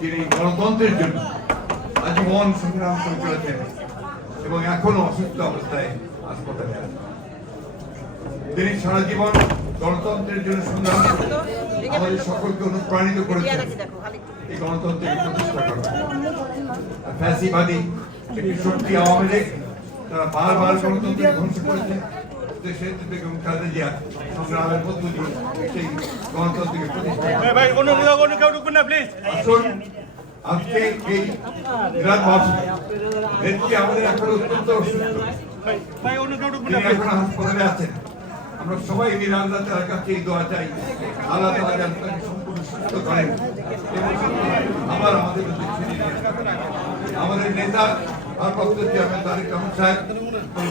যিনি গণতন্ত্রের জন্য আজীবন সংগ্রাম করে চলেছেন এবং এখনো অসুস্থ অবস্থায় হাসপাতালে আছেন। তিনি সারা জীবন গণতন্ত্রের জন্য সংগ্রাম করে আমাদের সকলকে অনুপ্রাণিত করেছেন এই গণতন্ত্রের প্রতিষ্ঠা করা। ফ্যাসিবাদী একটি শক্তি আওয়ামী লীগ তারা বারবার গণতন্ত্রকে ধ্বংস করেছে। দেশের বেগম খালেদা জিয়া সংগ্রামের মধ্য দিয়ে সেই গণতন্ত্রকে প্রতিষ্ঠা আসুন আজকে এই বিরাটবাসী নেত্রী আমাদের এখন অত্যন্ত অসুস্থ, তিনি এখন হাসপাতালে আছেন। আমরা সবাই মিরাজা তার কাছে এই দোয়া চাই, আল্লাহ তাআলা যেন তাকে সম্পূর্ণ সুস্থ করেন এবং আবার আমাদের মধ্যে ফিরিয়ে নিয়ে আসেন। আমাদের নেতা ভারপ্রাপ্ত চেয়ারম্যান তারেক রহমান সাহেব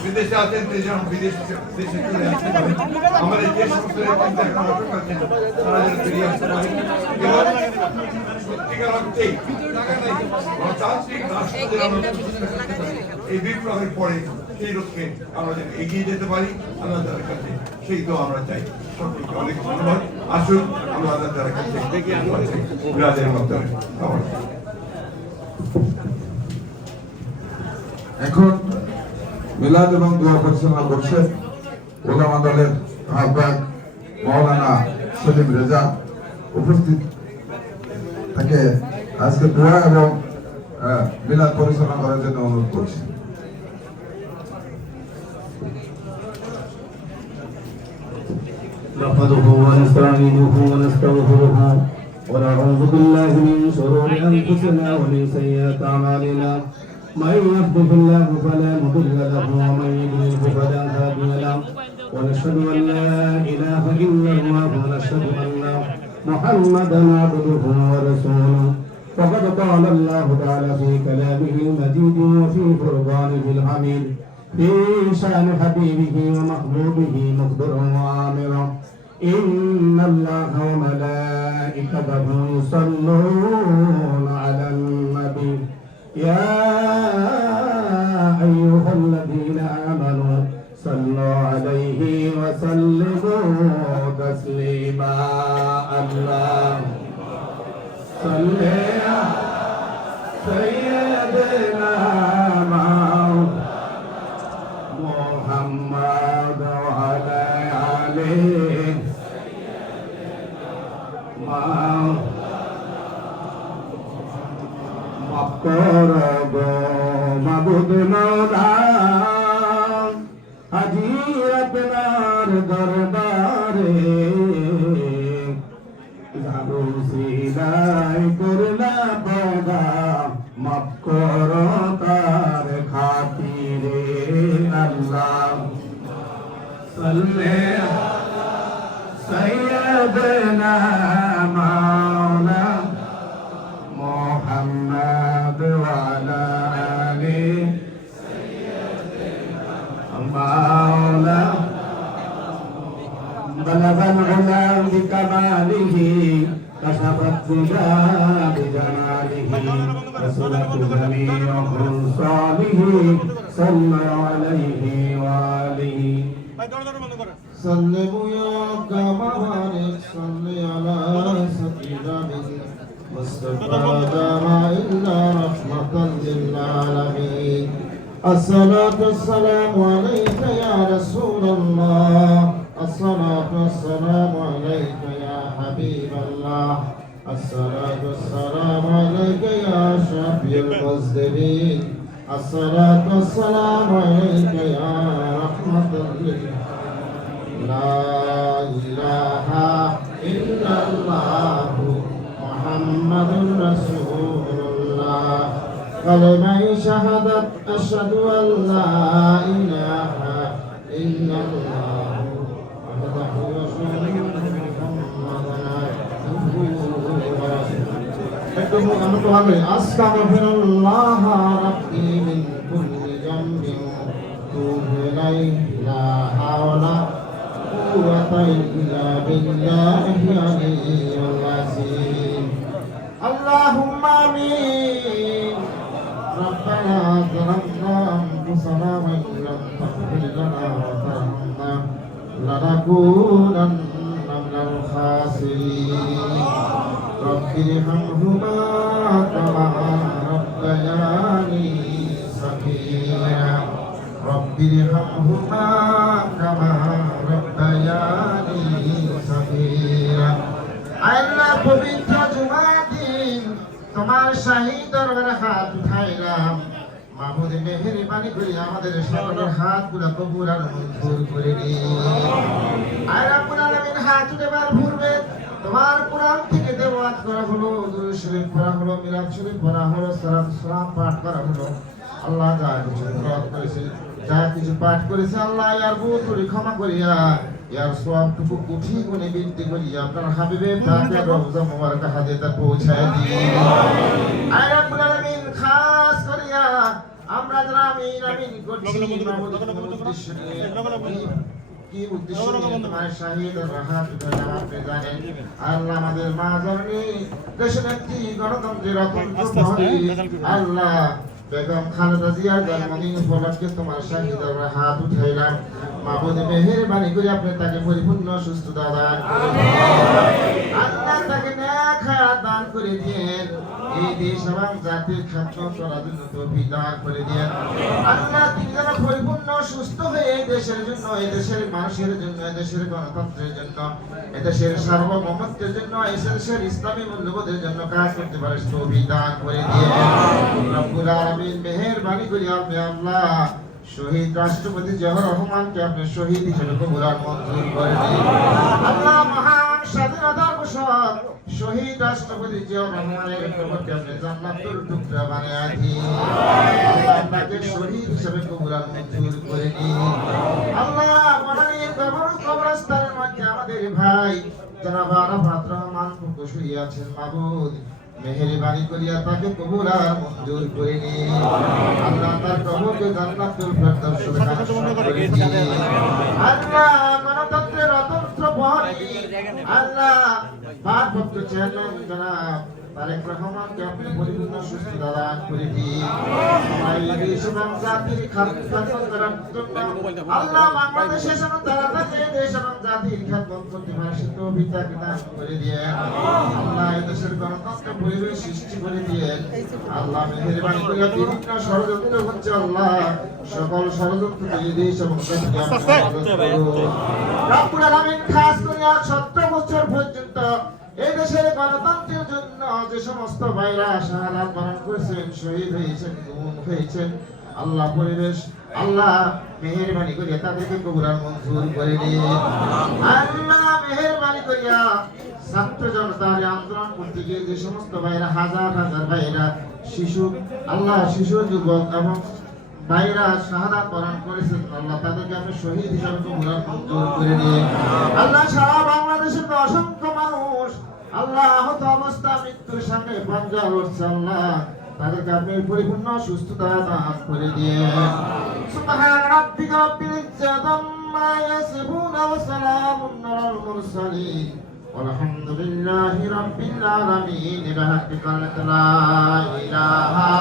বিদেশে আছেন, তিনি যেন দেশে চলে আসতে পারেন। আমাদের যে সমস্ত নেতৃত্ব এখন আটক আছেন তারা যেন ফিরিয়ে আসতে পারেন এবং সত্যিকার অর্থেই গণতান্ত্রিক রাষ্ট্র যেন আমরা প্রতিষ্ঠা করতে পারি। এই বিপ্লবের পরে সেই লক্ষ্যে আমরা যেন এগিয়ে যেতে পারি, আল্লাহ তাআলার কাছে সেই দোয়া আমরা চাই। সকলকে অনেক ধন্যবাদ। আসুন আমরা আল্লাহ তাআলার কাছে বিরাজের মাধ্যমে এখন মিলাদ এবং দোয়া পরিচালনা করছেন ওলামা দলের আহ্বায়ক মাওলানা সেলিম রেজা। উপস্থিত থেকে আজকে দোয়া এবং মিলাদ পরিচালনা করার জন্য অনুরোধ করছি। نحمده ونستعينه ونستغفره ونعوذ بالله من شرور انفسنا ومن سيئات اعمالنا من يهده الله فلا مضل له ومن يضلل فلا هادي له ونشهد ان لا اله الا الله ونشهد ان محمدا عبده ورسوله وقد قال الله تعالى في كلامه المجيد وفي فرقانه الحميد في شأن حبيبه ومحبوبه مخبرا وآمرا إن الله وملائكته يصلون على النبي يا أيها الذين آمنوا صلوا عليه وسلموا تسليما اللهم صل على سيدنا محمد وعلى آله মাবুদ মওলা আজি আপনার দরবারে যাবো সিলাই করলা পদা মাফ করো তার খাতিরে আল্লাহ সাল্লি সাইয়্যিদানা মাওলানা মুহাম্মদ ওয়া আলা আলি মাওলানা بلغ العلا بكماله كشف الدجى بجماله وسلك جميع خلصانه صلى عليه وآله سلموا يا كمالك صل على سيدنا مصطفى دما إلا رحمة للعالمين الصلاة والسلام عليك يا رسول الله الصلاة والسلام عليك يا حبيب الله الصلاة والسلام عليك يا شافي المذنبين الصلاة والسلام عليك يا رحمة للعالمين لا إله إلا الله محمد رسول الله كلمة شهادة أشهد أن لا إله إلا الله أستغفرullah ربي من كل ذنب وأتوب إليه لا حول ولا قوة إلا بالله العلي العظيم اللهم آمين ربنا ظلمنا أنفسنا وإن لم تغفر لنا وترحمنا لنكونن من الخاسرين رب ارحمهما তোমার শাহী দরবারে হাত উঠাইলাম মাহমুদ মেহেরবানি করে আমাদের সকলের হাতগুলো কবুল আর মঞ্জুর করে নিন আর রাব্বুল আলামিন হাত উঠাবার পূর্বে তোমার কোরআন থেকে তেলাওয়াত করা হলো দুরূদ শরীফ পড়া হলো মিলাদ শরীফ পড়া হলো সালাত সালাম পাঠ করা হলো আল্লাহ যা কিছু তেলাওয়াত করেছে যা কিছু পাঠ করেছে আল্লাহ ইয়ার ভুল ক্ষমা করিয়া ইয়ার সওয়াবটুকু কোটি গুণে বৃদ্ধি করিয়া আপনার হাবিবে পাকের রওজা মোবারক হাতে তা পৌঁছায় দিন আর রাব্বুল আলামিন খাস করিয়া আমরা যারা আমিন আমিন করছি মাহমুদ উদ্দেশ্য নিয়ে কি উদ্দেশ্য নিয়ে তোমার শাহিদ রাহাত আপনি জানেন আল্লাহ আমাদের মা জননী দেশের একটি গণতন্ত্রের অত্যন্ত প্রহরী আল্লাহ বেগম খালেদা জিয়ার জন্মদিন উপলক্ষে তোমার শাহিদ রাহাত উঠাইলাম মাহমুদ মেহেরবানি করে আপনি তাকে পরিপূর্ণ সুস্থতা দান করুন আল্লাহ তাকে নেক হায়াত দান করে দিয়েন এই দেশ এবং জাতির খেদমত করার জন্য তৌফিক দান করে দিয়েন আল্লাহ তিনি যেন পরিপূর্ণ সুস্থ হয়ে এই দেশের জন্য এই দেশের মানুষের জন্য এই দেশের গণতন্ত্রের জন্য এই দেশের সার্বভৌমত্বের জন্য এই দেশের ইসলামী মূল্যবোধের জন্য কাজ করতে পারে তৌফিক দান করে দিয়েন রব্বুল আলামিন মেহেরবানি করে আপনি আল্লাহ শহীদ রাষ্ট্রপতি জিয়াউর রহমানকে আপনি শহীদ হিসেবে কবুল আর মঞ্জুর করে দিন আল্লাহ মহান স্বাধীনতার ঘোষক শহীদ রাষ্ট্রপতি জিয়াউর রহমানের কবরকে আপনি জান্নাতুল টুকরা বানিয়ে দিন আল্লাহ আপনাকে শহীদ হিসেবে কবুল আর মঞ্জুর করে দিন আল্লাহ মনোনীত কবরস্থানের মধ্যে আমাদের ভাই জনাব আরাফাত রহমান ফুকু শুয়ে আছেন মাবুদ মেহেরবানি করিয়া তাকে কবুল আর মঞ্জুর করে নিন আল্লাহ তার কবরকে জান্নাতুল ফেরদৌস করে দিন আল্লাহ গণতন্ত্রের অতন্ত্র প্রহরী আল্লাহ ভারপ্রাপ্ত চেয়ারম্যান জনাব তারেক রহমানকে আপনি পরিপূর্ণ সুস্থতা দান করে দিন দেশ এবং জাতির খেদমত করার জন্য আল্লাহ বাংলাদেশের জন্য তাড়াতাড়ি দেশ এবং জাতির খেদমত করতে পারে সে তৌফিক তাকে দান করে দিয়েন আল্লাহ এই দেশের গণতন্ত্র পরিবেশ সৃষ্টি করে দিয়েন আল্লাহ মেহেরবানি করে বিভিন্ন ষড়যন্ত্র হচ্ছে আল্লাহ সকল ষড়যন্ত্র থেকে দেশ এবং জাতিকে রব্বুল আলামিন খাস করে 70 বছর পর্যন্ত এই দেশের গণতন্ত্রের জন্য যে সমস্ত ভাইরা শাহাদাত বরণ করেছেন শহীদ হয়েছেন গুম হয়েছেন আল্লাহ পরিবেশ আল্লাহ মেহেরবানি করিয়া তাদেরকে কবুল আর মঞ্জুর করে দিন আল্লাহ মেহেরবানি করিয়া ছাত্র জনতার আন্দোলন করতে গিয়ে যে সমস্ত ভাইরা হাজার হাজার ভাইরা শিশু আল্লাহ শিশু যুবক এবং ভাইরা শাহাদাত বরণ করেছেন আল্লাহ তাদেরকে আপনি শহীদ হিসেবে কবুল আর মঞ্জুর করে দিন আল্লাহ সারা বাংলাদেশের অসংখ্য মানুষ আল্লাহ আহত অবস্থা মৃত্যুর সঙ্গে পাঞ্জা লড়ছে আল্লাহ তাদেরকে আপনি পরিপূর্ণ সুস্থতা দান করে দিয়েন সুবহান রাব্বিকা রাব্বিল ইজ্জাতি আম্মা ইয়াসিফুন ওয়া সালামুন আলাল মুরসালিন ওয়ালহামদুলিল্লাহি রাব্বিল আলামিন বিহাক্কি লা ইলাহা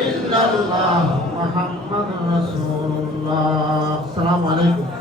ইল্লাল্লাহ মুহাম্মাদুর রাসূলুল্লাহ আসসালামু আলাইকুম